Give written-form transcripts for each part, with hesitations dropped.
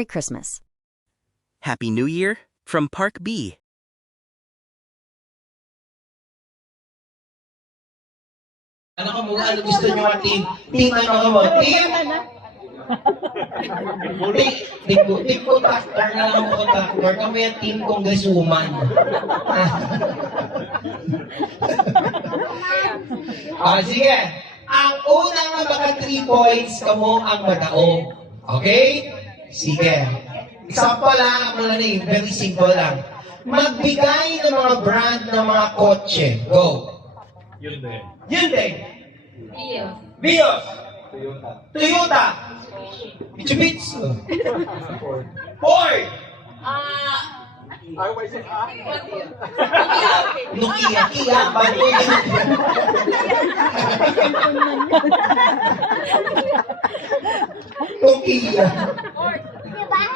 Merry Christmas. Happy New Year from Park B. Ano ka muna? Ano gusto nyo ang team? Team ano ka mo? Team? Team contractor na lang ako contractor. Kami ang team congresswoman. Sige. Ang unang maka 3 points, kamo ang madaog. Okay? Sige. Example lang, ano na yun, very simple lang. Magbigay ng mga brand ng mga kotse. Go. Hyundai. Hyundai. Vios. Vios. Toyota. Mitsubishi. Ford. Nokia. Kia. Bago yun. Nokia.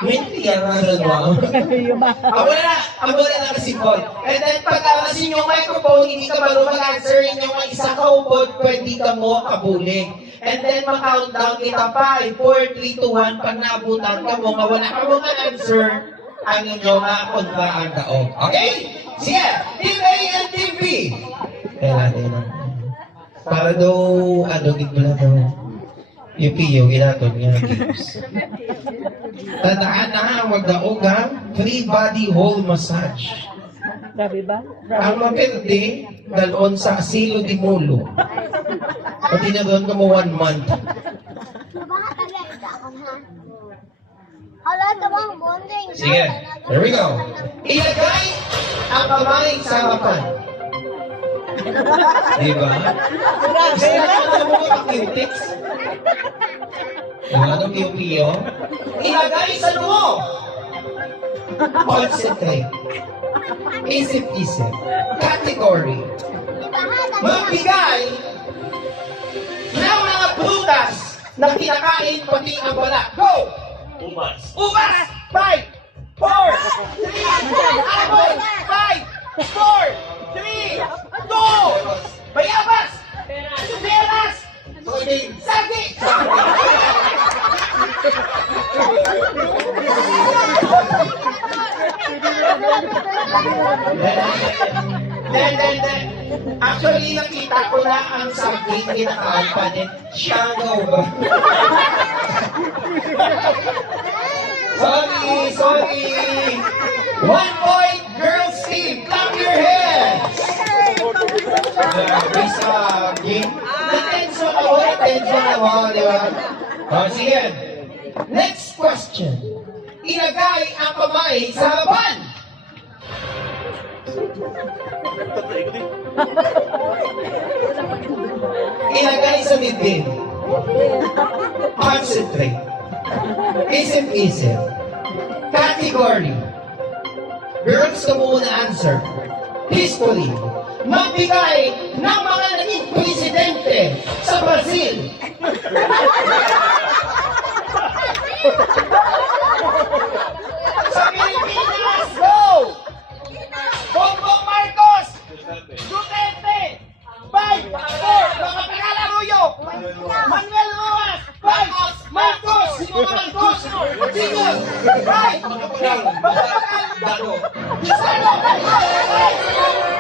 Nokia na rin mo. Amo na lang kasi po. And then pagkakasin yung microphone, hindi ka marunong mag-answer yung isa ka upod, pwede ka mo kabuling. And then mag-countdown kita 5, 4, 3, 2, 1. Pag naabutan ka mo, wala ka mo answer ang inyong kontra ang daog. Okay? Sige! Team A and Team B! Kailangan na. Para daw, dito na daw. Yung piyo, ginatod nga games. Tandaan na, wag daog ha. Free body whole massage. Grabe ba? Ang mapindi, dalon sa asilo di mulo. Pati na doon ka mo 1 month. Sige, there we go. Ilagay ang kamay sa harapan. Diba? Gusto na mo mag-tips? Ano piyo-piyo? Ilagay sa loob. Concentrate. Isip-isip. Category. Magbigay ng mga prutas na kinakain pati ang balat. Go! Ubas. Ubas! 5, 4, 3, apple! 5, 4, 3, 2, bayabas! Peras! Sagi! Then. Actually, nakita ko na ang saging kinakaan pa din. Shango ba? Sorry. 1 point, girls team. Clap your hands. Grabe saging. Natenso ako, di ba? Sige. Next question. Ilagay ang kamay sa harapan. Ilagay sa bibig. Concentrate. Isip-isip. Category. Girls ka muna answer. History. Magbigay ng mga naging presidente sa Brazil. Sa Pilipinas, go! Bongbong Marcos! Duterte! 5, 4, mga Pagalaruyo! Manuel Rojas! 5, Marcos! Sino mga Marcos? Sino? 5, mga Pagalaruyo! Sino? 5,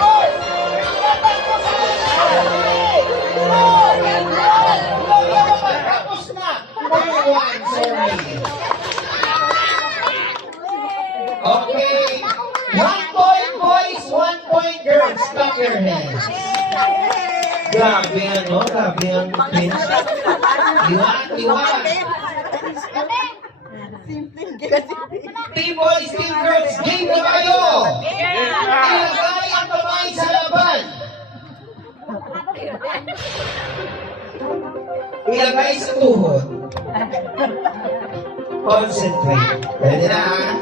4, tapos na! Okay. 1 point boys, 1 point girls. Clap your hands. Grabe ang pinch. Liwanag. Team boys, team girls, game na kayo. Ilagay ang kamay sa laban. Ilagay sa tuhod. Concentrate. Pwede na ha?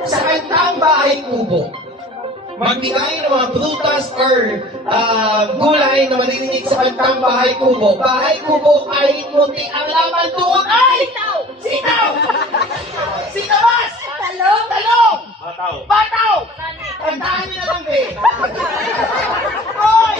Sa kantang bahay kubo, magbigay ng mga prutas or gulay na malilinig sa kantang bahay kubo. Bahay kubo, kahit munti ang laman doon ay sitaw! Sinabas! Talong! Bataw! Kantahan nyo na lang, be! Hoy!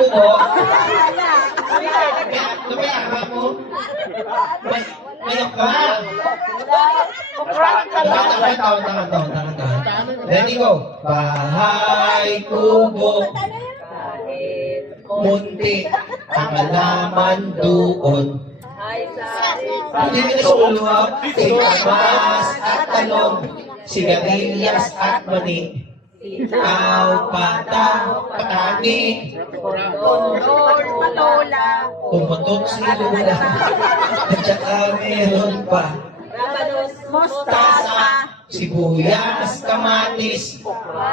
tubo? Nabayaan mo? Mayok ka? Ready, go. Bahay, kubo, munti, ang alaman doon. Hindi na sa ulo, sikamas at talong, sigarilyas at mani, patani, tumutot si Lula, at saka meron pa, mostasa, sibuyas, kamatis,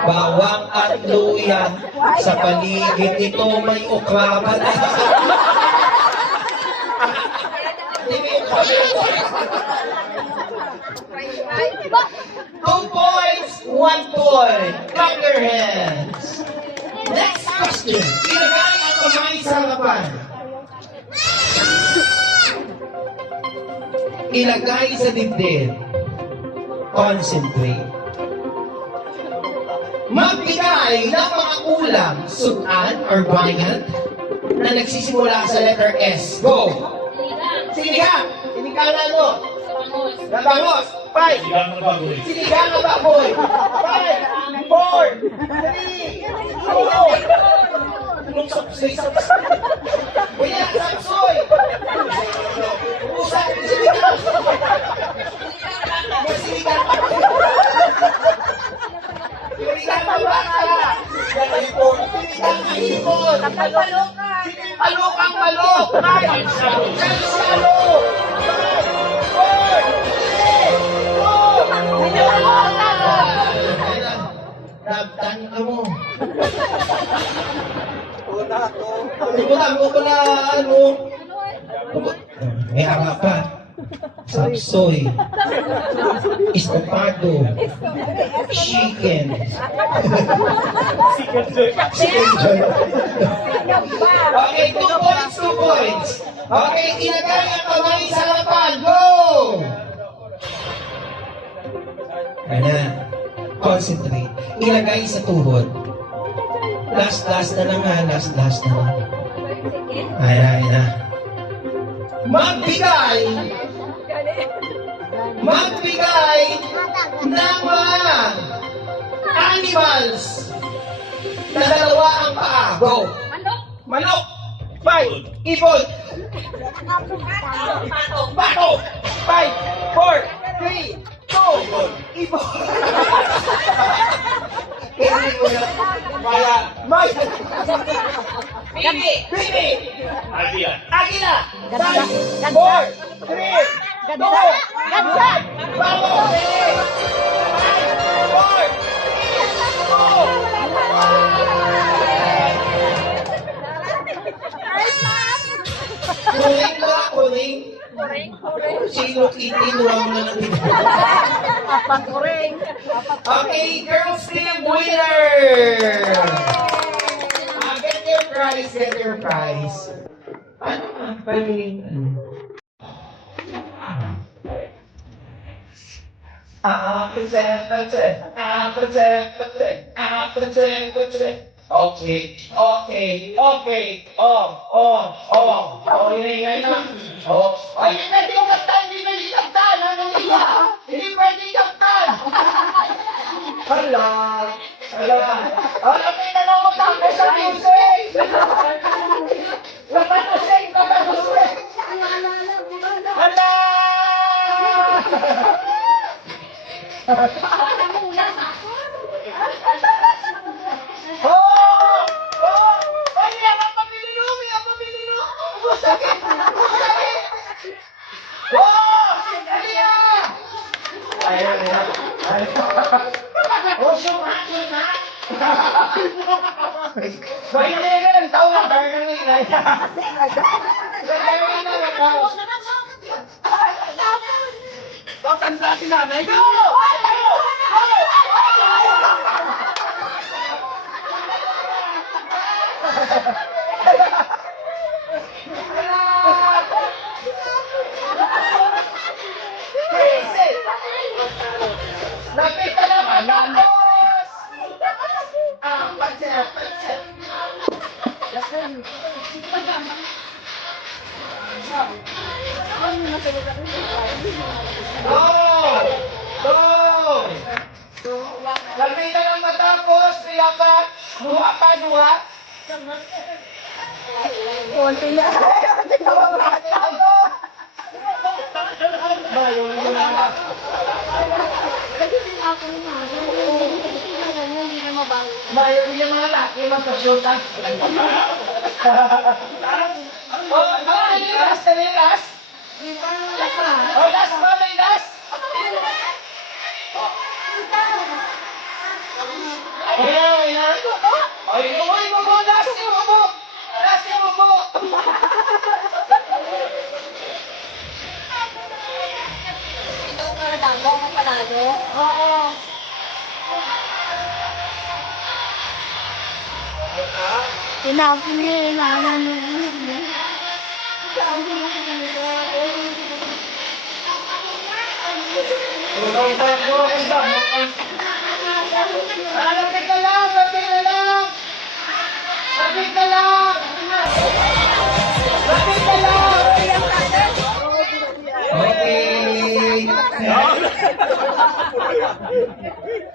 bawang at luya. Sa paligid nito may ukraban. Two points, 1 point. Clap your hands. Next question. Ilagay ang kamay sa harapan. Ilagay sa dibdib. Concentrate. Magbigay ng mga kulang, sutan or variant na nagsisimula sa letter S. Go! Sinigang! Sinigang na ano? Nabangos! 5! Sigang na baboy. Sinigang na baboy! 5! 4! 3! 2! Anong sapsoy? Kuya, sapsoy! Usap! Sinigang! Sinigang! Sinigang na baka! Sinigang na hipon! Palokang malok! 5! Salo! 5! 4! 3! 2! Dabtan ka mo. Una ko na ano. May harap pa. Sapsoy. Estopado. Chicken. Chicken joy. Okay, 2 points, 2 points. Okay, ilagay ang kamay sa harapan. Go! Ayan. Concentrate. Ilagay sa tuhod. Last na lang ha. Last na lang. Ayan na. Magbigay ng mga animals na dalawa ang paa. Go! Manok! 5! Ibon! Bato! 5! 4! 3! 2! Ibon! Kaya, Mike! Bibi! Agila. Agila! 5! 4! 3! 2! Gansan! Bago! 5! 4! 3! 2! Kuring ba? Kuring? Sino itinuwang mo na ng Okay, girls team winner! Get your prize, get your prize. Ano nga? Paling ano? Okay. Ingay na. Ay, hindi pwede yung kantan, hindi pwede yung kantan. Ano iba? Hindi pwede yung kantan. Hala. Okay na lang magtanggal sa music. Kapatusing. Hala. Lapit ka naman, tapos! Go! Go! Lagay na lang matapos, iyakat. Duha pa, duha. Konti na. Kasi din ako hindi na mabago. Bayo yung mga laki, magka-shoot ah. Oh, last na rin, last. Oh, last ba, may last? Ay, last. Ay, mabo, last yung mabo. Last yung mabo. Oo. Pinapililan mo. Lapit ka lang, lapit ka lang. Lapit ka lang. Lapit ka lang. Okay.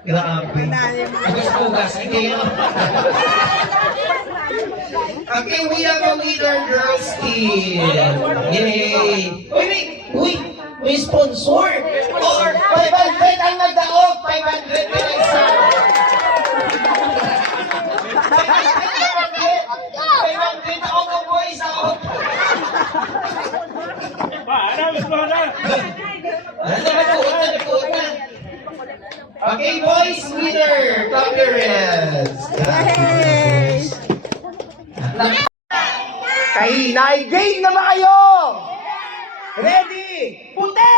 Grabe. Ugas-ugas. Hindi yun. Okay, we have a winner, girls team. Yay! Uy, wait! Uy! May sponsor! Or 500 ang nagdaog! 500 na isa! 500 ako ng boys ako! Nagkuot na! Okay, boys, winner! Clap your hands! Kahinay, game na ba kayo? Ready? Puti!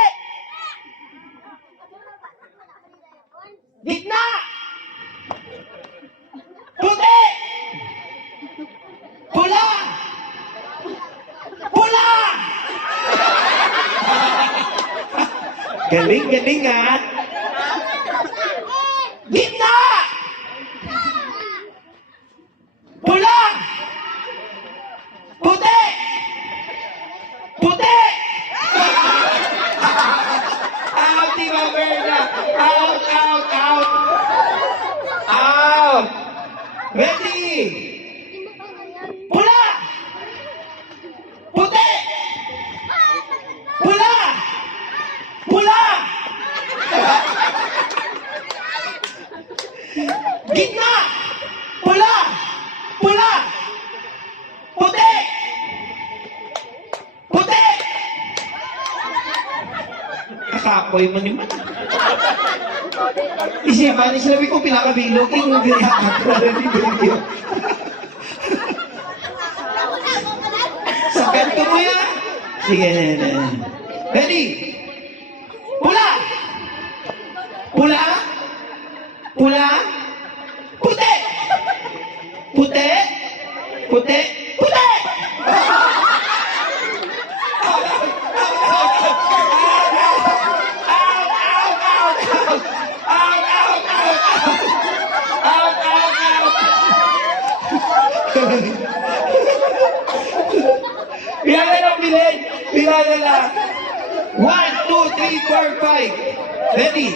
Gitna! Puti! Pula! Pula! Galing, galing ha? Gitna! Pula! Puti! Puti! Out, Team Alberta! Out, out, out! Out! Ready! Pula! Puti! Pula! Pula! Gitna! Pula! Pula! Puti! Puti! Kakapoy mo naman. Isipan, sinabi ko pinakabilog, yung video. Sakat ko mo yan. Sige, ready? Pula! Pula! Pula! Puti! Puti! Puti! Puti! Bilala lang, bilhin! Bilala lang! 1, 2, 3, 4, 5. Ready?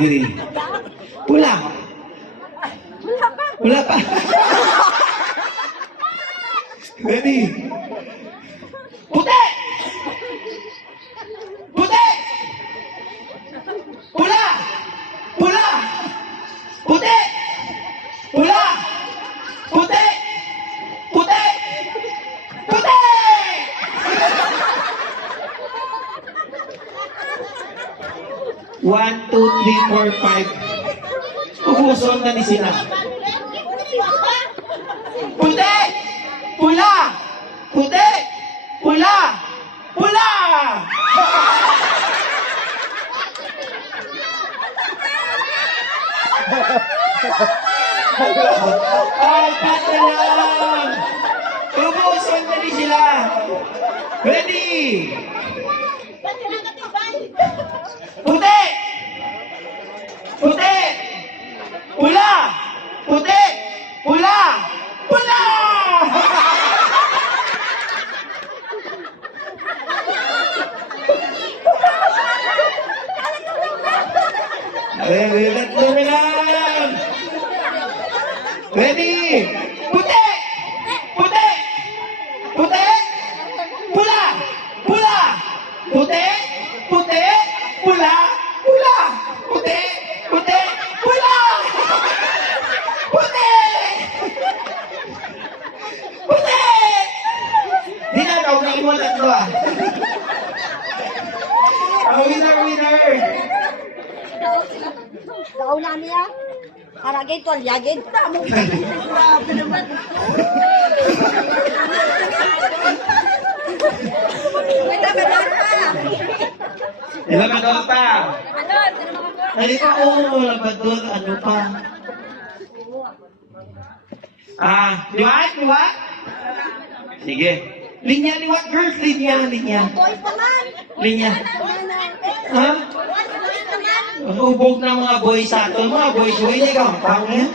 Ready? Pula! Pula pa! Ready? Puti! Puti! Pula! Pula! Puti! Pula! Puti! Puti! Puti! One, two, three, four, five. Ubuson na ni sila. Puti! Pula! Puti! Pula! Pula! Apat na lang! Ubuson na ni sila. Ready? Puti! Puti! Pula! Puti! Pula! Pula! Tatlo na lang. Ready? Puti! Puti! Puti! Pula! Pula! Puti! Puti! Pula! Pula! Puti! Puti! Pula! Puti! Puti! Di na daw, nakimulat ko ah. Ang winner! Kauna niya. Haragay, tolyagin. Tamo. Grabe naman. May labanan pa. Ilang ano pa? Ay, oo, labador, ano pa? Liwat, liwat? Sige. Linya, liwat, girls, linya. Boys naman. Linya. Ha? Boys naman. Ubog na mga boys sa ato. Mga boys, hindi gampang yan.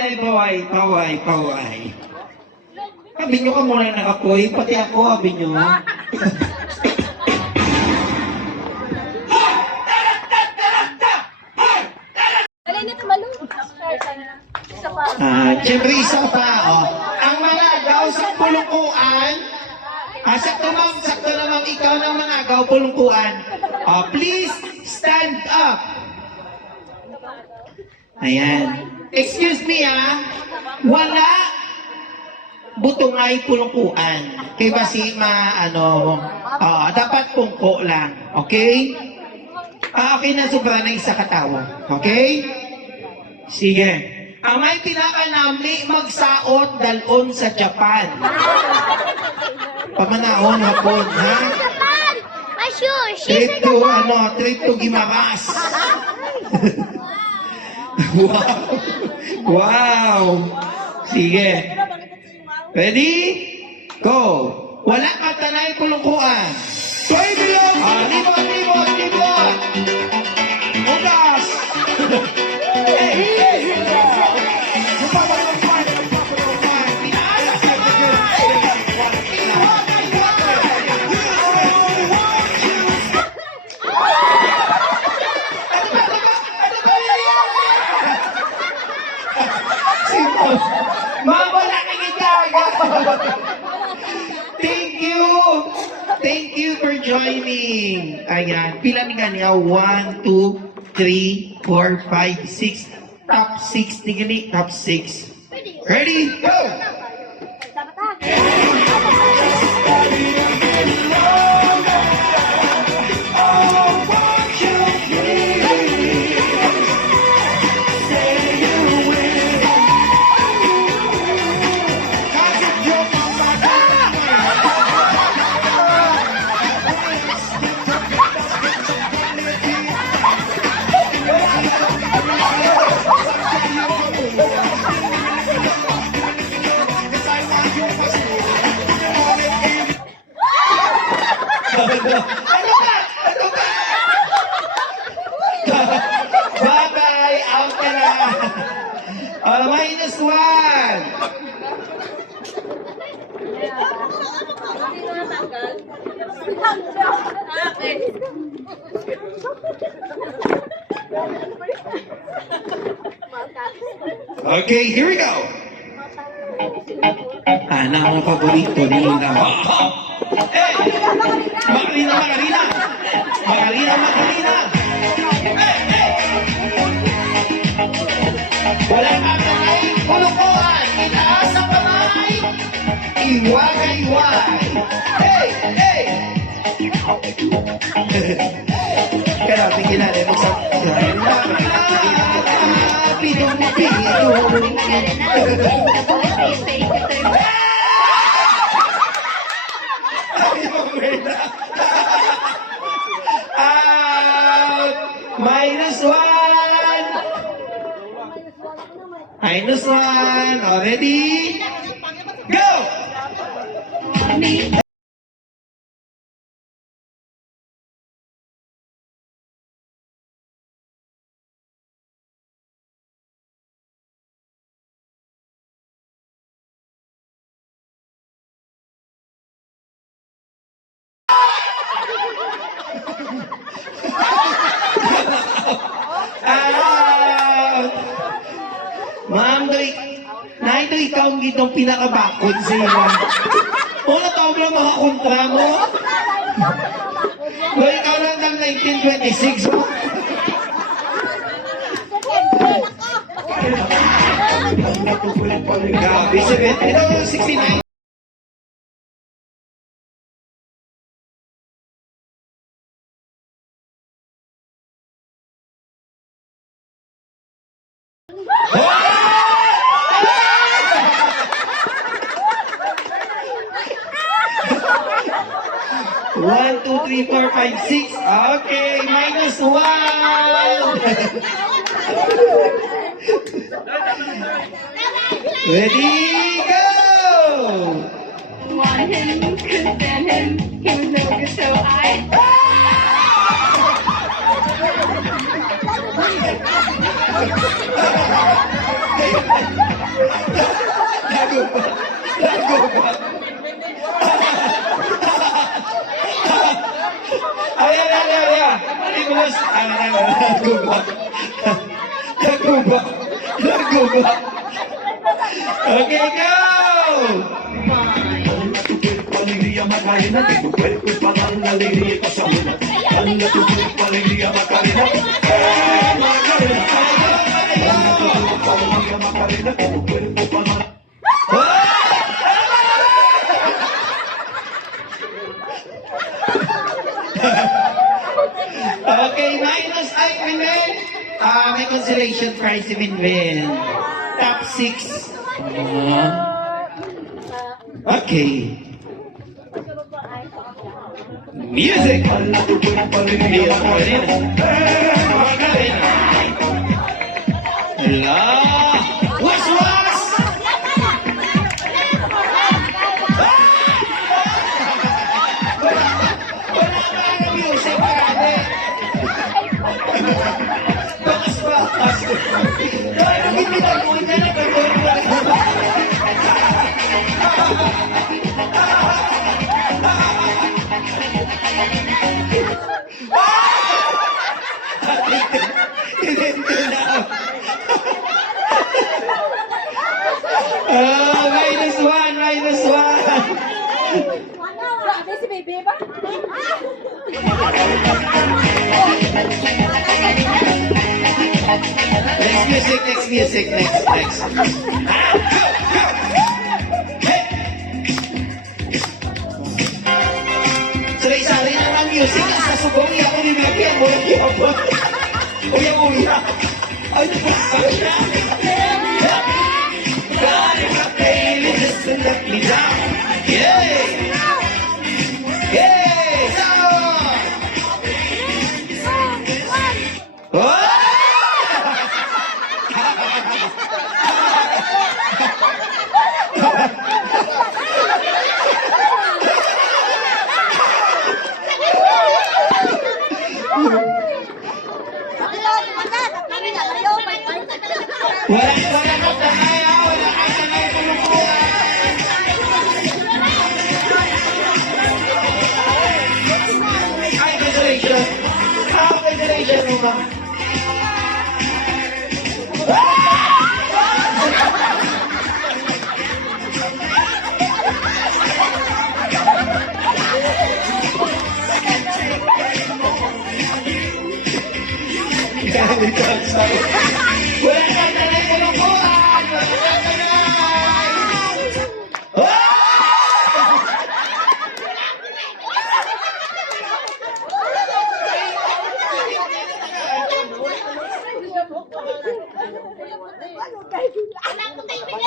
Paway. Sabi nyo ka muna nakapoy, pati ako, sabi nyo. Alay na tumalo. Isa pa. Siyempre, isa pa, oh. Ang mga agaw sa pulungkuan, sakto naman ikaw ng mga agaw pulungkuan. Please stand up. Ayan. Excuse me, wala butungay pulungkuan. Kaya ba si dapat pungko lang. Okay? Okay na sobra na isa katawa. Okay? Sige. Ang may pinakanamli magsaot dalon sa Japan. Pagmanaon hapon, ha? Trip to Gimaras. Wow! Sige. Ready? Go! Wala ka tanay pulungkuan. Toy bilog! Libot! Ugas! Hey! Mawala ka gitaga! Thank you for joining. Ayan. Pila ni kanya? 1, 2, 3, 4, 5, 6. Top 6 ni gani. Top 6. Ready? Go! Bye-bye! Out ka na! -1! Okay, here we go! Ang paborito nila. Hey! Macarina! Walang akalay, kulukuhan, itaas ang kamay, iwagay-wag. Hey! Kaya tingnan natin sa -1. Already? Go! itong pinakabakod sila. O, natawag lang mga kontra mo. O, ikaw lang ng 1926 mo. Grabe, 7. Ito, 69. One, two, three, four, five, six. Okay, minus one. Ready, go! Want him, couldn't stand him. He was no good, so I. Lago ba? Lago ba? Ayan. Nicholas, lago ba? Lago ba? Lago ba? Okay, go! Alegría Macarena, que tu cuerpo es para dar la alegría y pasarla. Dale tu cuerpo alegría Macarena, Macarena. Dale tu cuerpo alegría Macarena, que tu cuerpo para dar. Okay, minus ay Minwen. May consolation prize si Minwen. Top 6. Okay. Music. Dale tu cuerpo alegría Macarena, Macarena. Hello. Was? Wala ka music, grabe. Bakas. Ano ginagawa niya na minus one. Grabe si Baby ba? Next music. Sari-sari na ng music. Sa subong iya ko ni Maki. Uya. Ay, God, if I fail, just to let me down. Yay! Oh! Wala ka tangay kulukuhan. Ay, congratulations. Congratulations, Uma. Wala ka tangay kulukuhan.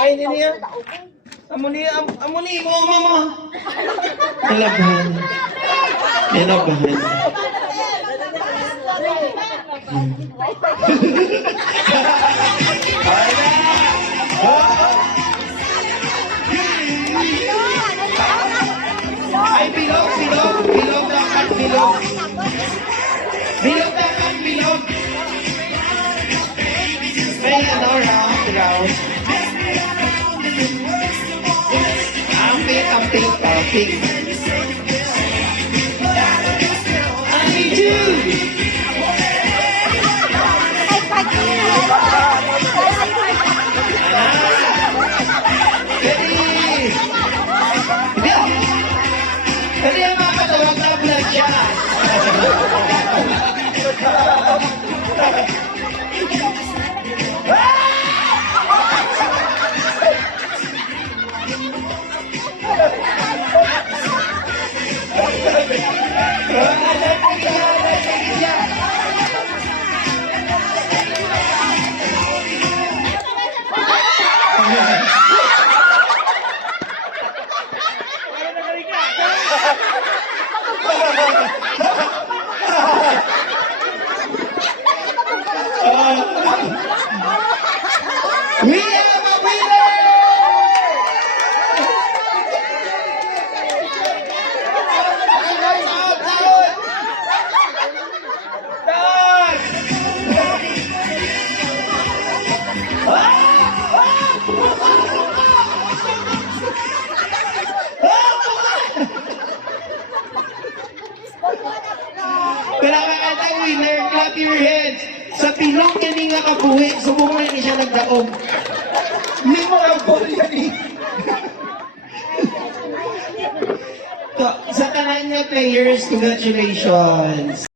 Ay, hindi niya. Amuni mo, mama. Nalabahan. Ay na! Ay, bilog. Bilog dapat, bilog. May round. Amping. I need you. Ready, siya. We have a winner! Kailangan ang winner, clap your hands. Sa tilong niya ni nga kabuhi, subong na siya nagdaog. Hindi mo ang ball yan eh. Sa tanan niya players, congratulations.